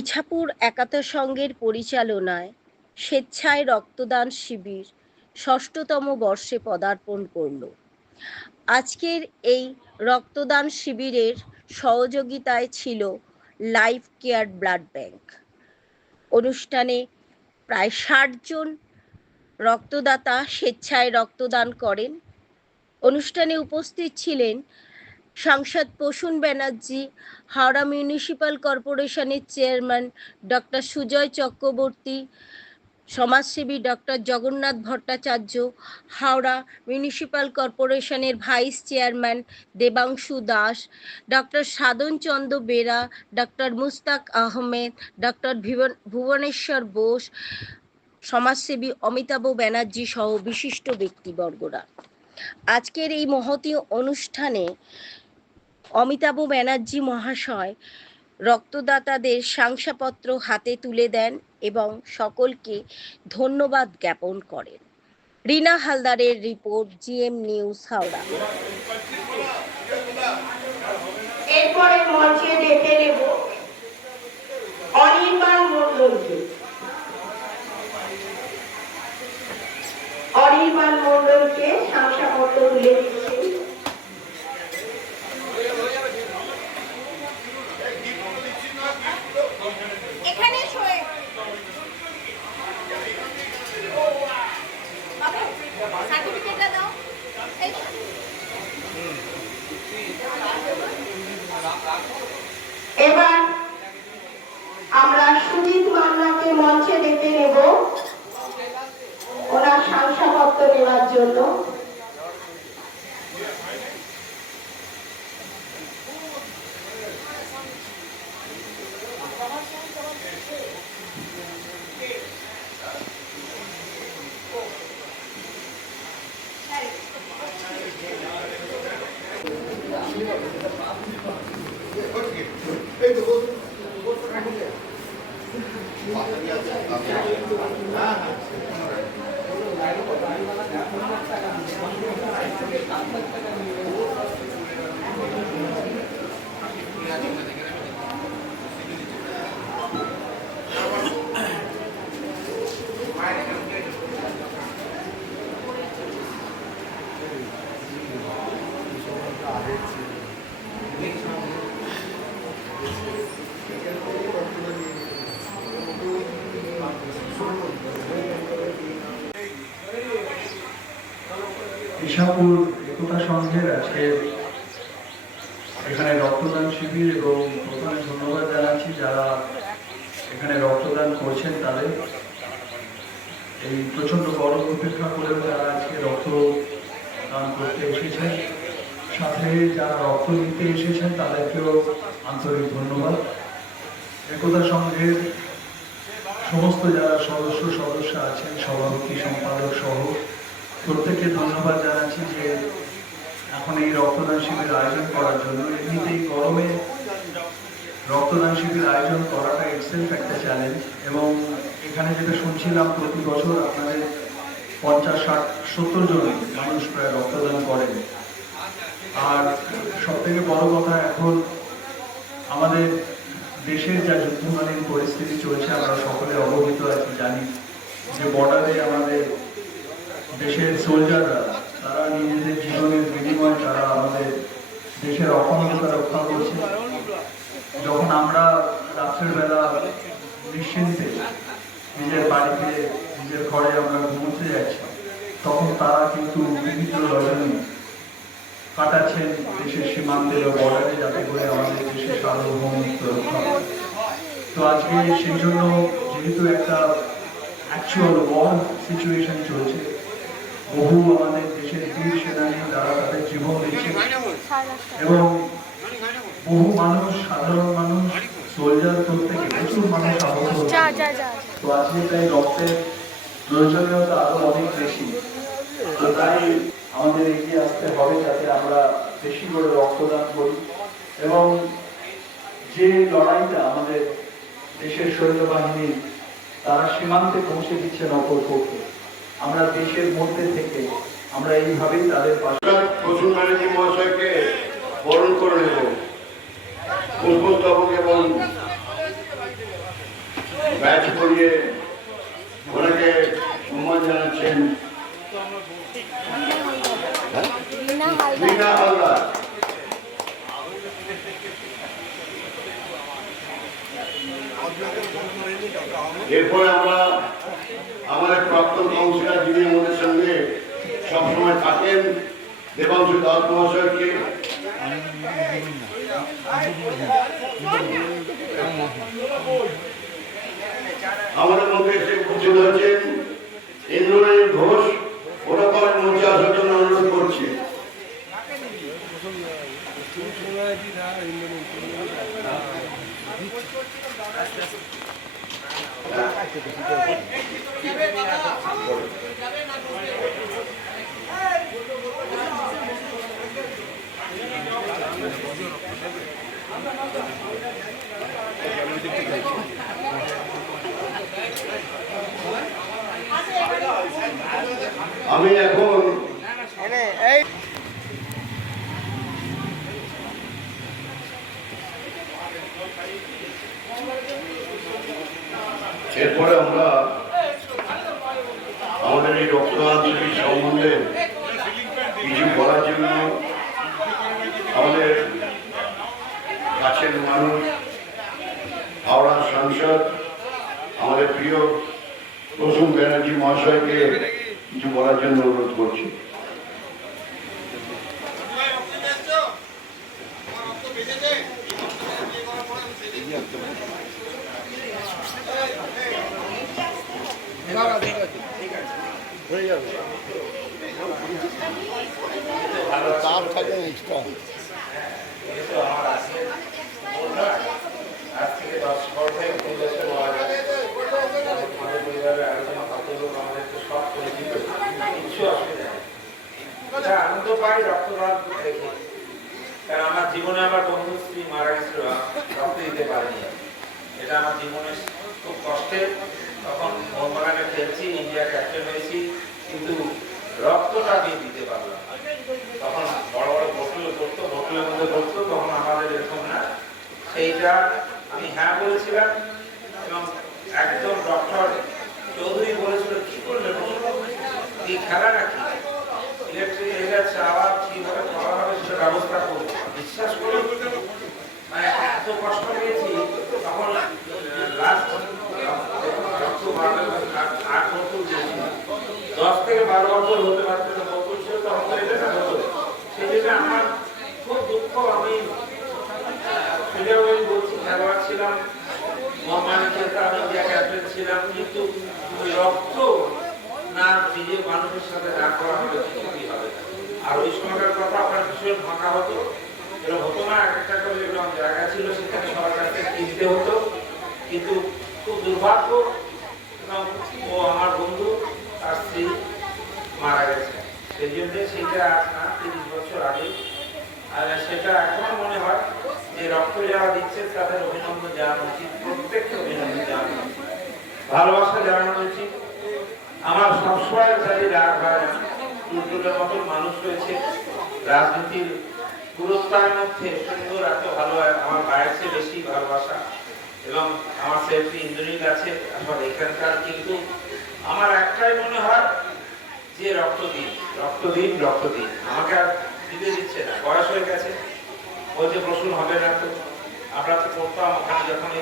ইছাপুর একাত্তর সংঘের পরিচালনায় স্বেচ্ছায় রক্তদান শিবির ৬ষ্ঠতম বর্ষে পদার্পণ করল। আজকের এই রক্তদান শিবিরের সহযোগিতায় ছিল লাইফ কেয়ার ব্লাড ব্যাংক। অনুষ্ঠানে প্রায় ৬০ জন রক্তদাতা স্বেচ্ছায় রক্তদান করেন। অনুষ্ঠানে উপস্থিত ছিলেন সাংসদ প্রসূন ব্যানার্জি, হাওড়া মিউনিসিপ্যাল কর্পোরেশনের চেয়ারম্যান ডক্টর সুজয় চক্রবর্তী, সমাজসেবী ডক্টর জগন্নাথ ভট্টাচার্য, হাওড়া মিউনিসিপ্যাল কর্পোরেশনের vice chairman Debanshu Das, doctor Sadhan Chandra Bera, doctor Mustaq Ahmed, doctor Bhubaneswar Bose, সমাজসেবী অমিতাভ ব্যানার্জি সহ বিশিষ্ট ব্যক্তিবর্গরা। আজকের এই মহতী অনুষ্ঠানে অমিতাভ ব্যানার্জি মহাশয় রক্তদাতাদের শংসাপত্র হাতে তুলে দেন এবং সকলকে ধন্যবাদ জ্ঞাপন করেন। রিনা হালদারের রিপোর্ট, জিএম নিউজ, হাওড়া। এরপরে মঞ্চে ডেকে নেব অনির্বাণ মণ্ডলকে। অনির্বাণ মণ্ডলকে শংসাপত্র তুলে দিচ্ছেন। এবার আমরা সুজিত মামলাকে মঞ্চে ডেকে নেব ওনার শংসাপত্র নেওয়ার জন্য। ইছাপুর একতা সংঘের আজকে এখানে রক্তদান শিবির, এবং প্রথমে ধন্যবাদ জানাচ্ছি যারা এখানে রক্তদান করছেন তাদের। এই প্রচণ্ড গরম উপেক্ষা করেও যারা আজকে রক্তদান করতে এসেছেন, সাথে যারা রক্ত দিতে এসেছেন তাদেরকেও আন্তরিক ধন্যবাদ। একতা সংঘের সমস্ত যারা সদস্য আছেন, সভাপতি সম্পাদক সহ প্রত্যেককে ধন্যবাদ জানাচ্ছি যে এখন এই রক্তদান শিবির আয়োজন করার জন্য। এমনিতেই গরমে রক্তদান শিবির আয়োজন করাটা ইটসেলফ একটা চ্যালেঞ্জ, এবং এখানে যেটা শুনছিলাম প্রতি বছর আপনাদের 50, 60, 70 জন মানুষ প্রায় রক্তদান করেন। আর সব থেকে বড় কথা, এখন আমাদের দেশের যা যুদ্ধকালীন পরিস্থিতি চলছে আমরা সকলে অবহিত আছি, জানি যে বর্ডারে আমাদের দেশের সোলজাররা তারা নিজেদের জীবনের বিনিময়ে তারা আমাদের দেশের অখণ্ডতা রক্ষা করছে। যখন আমরা রাত্রের বেলা নিশ্চিন্তে নিজের বাড়িতে নিজের ঘরে আমরা ঘুমোতে যাচ্ছি, তখন তারা কিন্তু বিভিন্ন রজনী কাটাচ্ছেন দেশের সীমান্তের ও বর্ডারে, যাতে করে আমাদের দেশের সার্বভৌমত্ব রক্ষা হয়। তো আজকে সেই জন্য যেহেতু একটা অ্যাকচুয়াল ওয়ার সিচুয়েশন চলছে, বহু আমাদের দেশের বীর সেনানী যারা তাদের জীবন দিচ্ছে, এবং বহু মানুষ, সাধারণ মানুষ, সোলজার, প্রত্যেকে প্রচুর মানুষ আহত হচ্ছে। তো আজকে তাই রক্তের প্রয়োজনীয়তা আরো অনেক বেশি। তো তাই আমাদের এগিয়ে আসতে হবে যাতে আমরা বেশি করে রক্তদান করি, এবং যে লড়াইটা আমাদের দেশের সৈন্যবাহিনী তারা সীমান্তে পৌঁছে দিচ্ছেন অপর পক্ষে, আমরা দেশের মধ্যে থেকে আমরা এইভাবেই তাদের পাশে। প্রসূন ব্যানার্জি মহাশয়কে বরণ করে নেব পুষ্পস্তবক এবং ব্যাচ করিয়ে ওনাকে সম্মান জানাচ্ছেন রিনা হালদার। এরপরে আমরা আমাদের প্রাক্তন কাউন্সিলর যিনি আমাদের সঙ্গে সবসময় থাকেন দেবাংশু দাস মহাশয়কে আমাদের মধ্যে এসে উপস্থিত হয়েছেন ইন্দ্রনীল ঘোষ, ওরা মঞ্চে আসার জন্য অনুরোধ করছি। আমি এখন এরপরে আমরা আমাদের এই রক্তদান শিবির সম্বন্ধে কিছু বলার জন্য আমাদের কাছের মানুষ হাওড়ার সাংসদ আমাদের প্রিয় প্রসূন ব্যানার্জি মহাশয়কে কিছু বলার জন্য অনুরোধ করছি। হয়ে যাবে চাপ থাকে এক্সট্রা। আজ থেকে 10 থেকে 3 বছর আমাদের পরিবারের আলোচনা কত লোক আমাদেরকে সব করে দিত, কিছু অসুবিধা নেই। আনন্দ পাই রক্তদান দেখে, কারণ আমার জীবনে আমার বন্ধু স্ত্রী মারা গেছিল, রক্ত দিতে পারেনি। এটা আমার জীবনের খুব কষ্টের। তখন মোহনবাগানে খেলছি, ইন্ডিয়া ক্যাপ্টেন হয়েছি, কিন্তু রক্তটা আমি দিতে পারলাম। তখন বড় বড় বোতল করতো, বোতলের মধ্যে করতো, তখন আমাদের এরকম না। সেইটা আমি হ্যাঁ বলেছিলাম এবং একদম ডক্টর চৌধুরী বলেছিল কি করলে এই খেলা নাকি ইলেকট্রিক এটা চাওয়া কিভাবে করা হবে সেটা ব্যবস্থা করবো। বিশ্বাস করে মানে এত কষ্ট পেয়েছি। তখন লাস্ট 8 বছর 10 থেকে 12 বছর হতে পারছে না, বছর ছিল তখন এটা হতো। সেই জন্য আমার খুব দুঃখ। আমি বলছি খেলোয়াড় ছিলাম, মহামারী খেলতাম, ইন্ডিয়া ক্যাপ্টেন ছিলাম, কিন্তু রক্ত না নিজের মানুষের সাথে না করা হলে কি হবে। আর ওই সময়কার কথা আপনার ভীষণ ফাঁকা হতো, এরকম হতো না। একটা করে এরকম জায়গা ছিল, সেখানে সবার কাছে কিনতে হতো। কিন্তু খুব দুর্ভাগ্য এবং ও আমার বন্ধু তার স্ত্রী মারা গেছে। সেই জন্য সেইটা আজ না 30 বছর আগে। আর সেটা এখনো মনে হয় যে রক্ত যারা দিচ্ছে তাদের অভিনন্দন জানানো উচিত, প্রত্যেককে অভিনন্দন জানানো উচিত, ভালোবাসা জানানো উচিত। আমার সবসময় যাদের রাগ হয় না, টুলটুলের মতন মানুষ রয়েছে রাজনীতির পুরস্কারের মধ্যে সুন্দর, এত ভালো আমার ভাইয়ের চেয়ে বেশি ভালোবাসা। এবং আমার সেফটি ইন্দ্রনীল আছে আমার এখানকার। কিন্তু আমার একটাই মনে হয় যে রক্ত দিন, রক্ত দিন, রক্ত দিন। আমাকে আর দিতে দিচ্ছে না, বয়স হয়ে গেছে। ওই যে প্রশ্ন হবে না তো, আমরা তো করতাম ওখানে যখন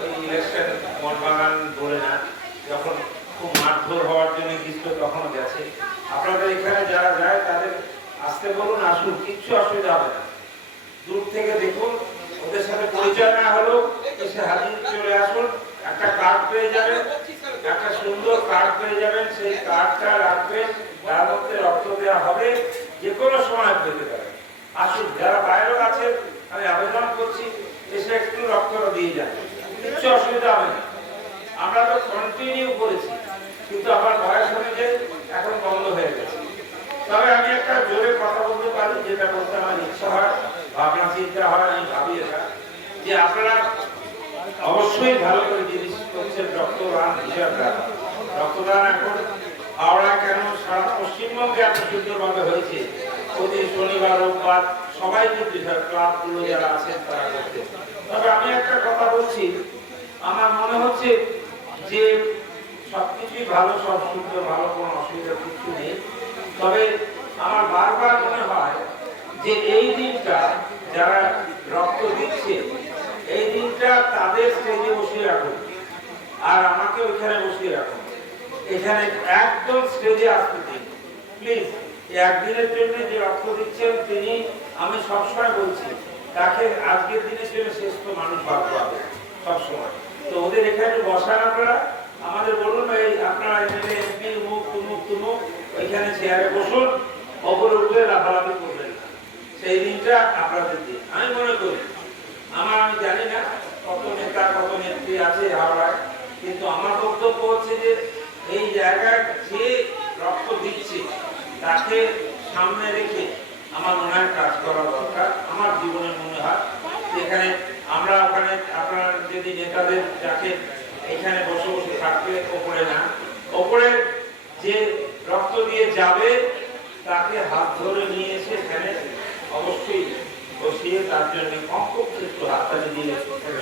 ওই ইলেকশন মোহনবাগান বলে না, যখন খুব মারধর হওয়ার জন্য গিয়েছিল তখনও গেছে। আপনাদের এখানে যারা যায় তাদের আসতে বলুন, আসুন, কিচ্ছু অসুবিধা হবে না। দূর থেকে দেখুন, ওদের সাথে পরিচয় না হলেও এসে হাজির চলে আসুন। একটা কার্ড পেয়ে যাবেন, একটা সুন্দর কার্ড পেয়ে যাবেন। সেই কার্ডটা রাখবেন, তার মধ্যে রক্ত দেওয়া হবে, যে কোনো সময় পেতে পারেন। আসুন, যারা বাইরেও আছে আমি আবেদন করছি, এসে একটু রক্ত দিয়ে যান, কিচ্ছু অসুবিধা হবে না। আমরা তো কন্টিনিউ করেছি, কিন্তু আমার বয়স অনুযায়ী এখন বন্ধ হয়ে গেছে। তবে আমি একটা জোরে কথা বলতে পারি, যেটা বলতে আমার ইচ্ছা হয়, ভাবনা চিন্তা হয়। আমি ভাবি এটা যে আপনারা অবশ্যই ভালো করে জিনিস করছেন। রক্তদান হিসাবটা, রক্তদান এখন হাওড়া কেন সারা পশ্চিমবঙ্গে এত সুন্দরভাবে হয়েছে। প্রতি শনিবার রোববার সবাই কিন্তু ক্লাবগুলো যারা আছেন তারা করতে। তবে আমি একটা কথা বলছি, আমার মনে হচ্ছে যে সবকিছুই ভালো, সব সুন্দর, ভালো, কোনো অসুবিধা কিছু নেই। তবে আমার বারবার মনে হয় যে এই দিনটা যারা রক্ত দিচ্ছে, এই দিনটা তাদের স্টেজে বসিয়ে রাখুন আর আমাকে ওইখানে বসিয়ে রাখুন। এখানে একদম স্টেজে আসতে দিন প্লিজ। একদিনের জন্য যে রক্ত দিচ্ছেন তিনি, আমি সবসময় বলছি, তাকে আজকের দিনে ছিল শ্রেষ্ঠ মানুষ ভাবতে হবে সবসময়। তো ওদের এখানে বসান আপনারা, আমাদের বলুন এই আপনারা এমএলএ এমপি মুখ তুমুক তুমুক ওইখানে চেয়ারে বসুন, ওপরে উঠে লাফালাফি করবেন না। সেই দিনটা আপনাদের দিন। আমি মনে করি আমি জানি না কত নেতা কত নেত্রী আছে হাওড়ায়, কিন্তু আমার বক্তব্য হচ্ছে যে এই জায়গায় যে রক্ত দিচ্ছে তাকে সামনে রেখে আমার মনে হয় কাজ করা দরকার। আমার জীবনে মনে হয় এখানে আমরা ওখানে আপনার যদি নেতাদের যাকে এখানে বসে বসে থাকবে, ওপরে না, ওপরে যে রক্ত দিয়ে যাবে তাকে হাত ধরে নিয়ে এসে এখানে অবশ্যই বসিয়ে তার জন্য কমপক্ষে একটু হাততালি দিয়ে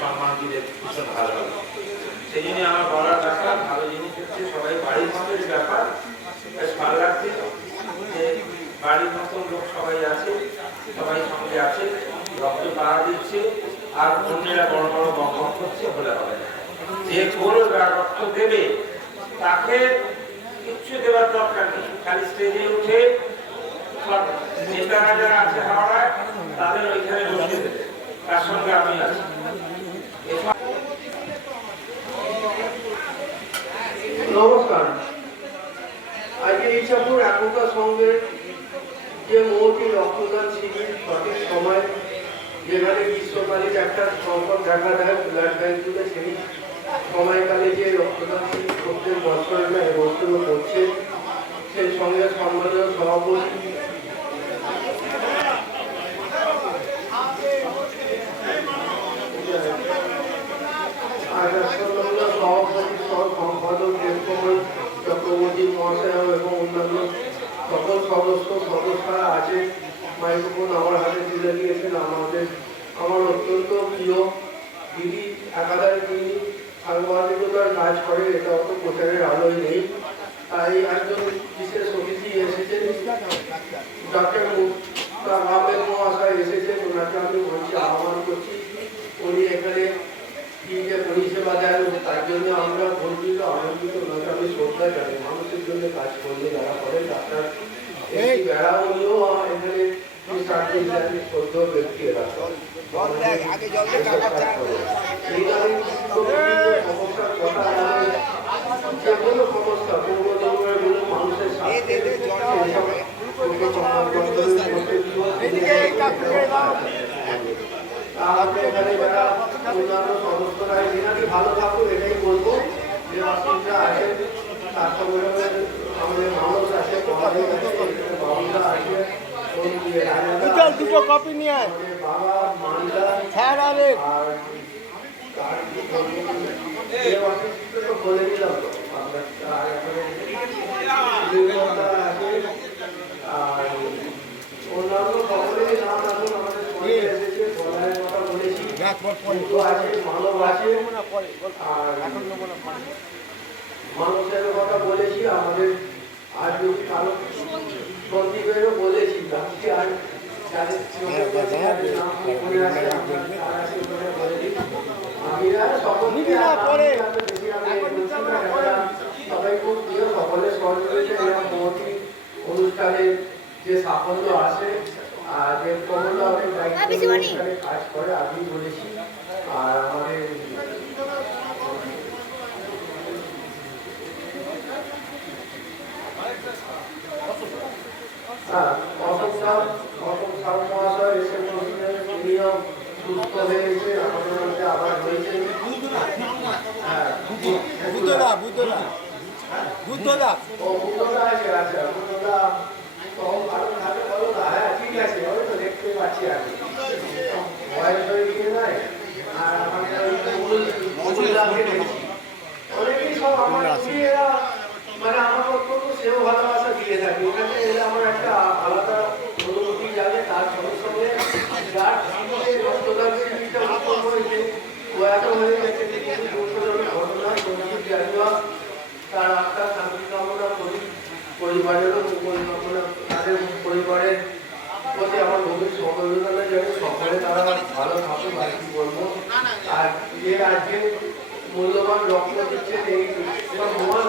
সম্মান দিলে ভীষণ ভালো হবে। সেই জন্য আমার বলার ব্যাপার, ভালো জিনিস হচ্ছে সবাই বাড়ির মতের ব্যাপার, বেশ ভালো লাগছে যে বাড়ির মতন লোক সবাই আছে, সবাই সঙ্গে আছে, রক্ত পাড়া দিচ্ছে আর অন্যেরা বড় বড় বকবক করছে, হলে হবে না। যে করবে রক্ত দেবে তাকে কিচ্ছু দেওয়ার দরকার নেই, খালি স্টেজে উঠে নেতারা যারা আছে হাওড়ায় তাদের ওইখানে বসিয়ে দেবে, তার সঙ্গে আমি আছি। নমস্কার। আজকে ইচ্ছাপুর এখনকার সংঘের যে মহতি রক্তদান শিবির সঠিক সময়, যেখানে গ্রীষ্মকালীন একটা সংকট দেখা দেয় ব্লাড ব্যাঙ্কগুলো, সেই সময়কালে যে রক্তদান শিবির প্রত্যেক বছরের না এবছরও করছে, সেই সঙ্গে সম্মানীয় সভাপতি সভাপতি সহ সম্পাদক দেবকুমার চক্রবর্তী মহাশয় এবং অন্যান্য সকল সদস্যরা আছে, মাইক্রোফোন আমার হাতে তুলে দিয়েছেন। আমার অত্যন্ত প্রিয় দিদি, একাধারে তিনি সাংবাদিকতার কাজ করে, এটা অত প্রচারের আলোয় নেই, তাই একজন বিশেষ অতিথি এসেছেন, ডক্টর মুক্তা আহমেদ মহাশয় এসেছেন, ওনাকে আমি বলছি আহ্বান করছি। উনি এখানে যে পরিষেবা দেন তার জন্য আমরা গর্বিত, আনন্দিত, ওনাকে আমি শ্রদ্ধা জানাই। মানুষের জন্য কাজ করলে যারা করে ডাক্তার বেড়া উনিও আমার এখানে শ্রদ্ধ ব্যক্তি এরা সমস্যার কথা, যে কোনো সমস্যা পূর্ব জন্মের কোনো মানুষের স্বাস্থ্যের এখানে যারা অন্যান্য সদস্যরা এনাকে ভালো থাকুন এটাই বলবো। যে অসুবিধা আছে তার সঙ্গে আমাদের মানুষ আছে, বাবুরা আছে, দুটো কপি নিয়ে বাবা মানদা আর বলে দিলাম তো আর অন্যান্য সকলের নাম এখন আমাদের সঙ্গে এসেছে, বলার কথা বলেছি, আছে মানব আছে আর মানুষের কথা বলেছি। আমাদের আর যদি কারো সন্দীপেরও বলেছি, বাকি আর যাদের নাম মনে আছে আমিরা সকলকে সবাই খুব প্রিয়, সকলের সহযোগিতা এবং মহতি অনুষ্ঠানের যে সাফল্য আছে আর যে কমলা অনেক দায়িত্ব কাজ করে আমি বলেছি। আর আমাদের অশোক সাউ মহাশয় এসে বলছিলেন, তিনিও সুস্থ হয়েছে, আমাদের মধ্যে আবার হয়েছে। বুদ্ধদা আছে, আচ্ছা বুদ্ধদা ঠিক আছে, আমি তো দেখতে পাচ্ছি আর বয়স হয়ে গিয়ে নাই। আর আমাদের অনেকেই সব আমার মানে আমার অত্যন্ত সেও ভালোবাসা দিয়ে থাকি, এখানে এলে আমার একটা আলাদা অনুভূতি জাগে। তার সঙ্গে সঙ্গে যার রক্তদান শিবিরটা উৎপন্ন হয়েছে ও এত হয়ে গেছে, ঘটনা পরিবারেরও মানে তাদের পরিবারের প্রতি আমার গভীর সমবেদনা জানি, সকলে তারা ভালো থাকুক আর কি বলবো। আর যে আজকে মূল্যবান রক্ত দিচ্ছেন এই মহান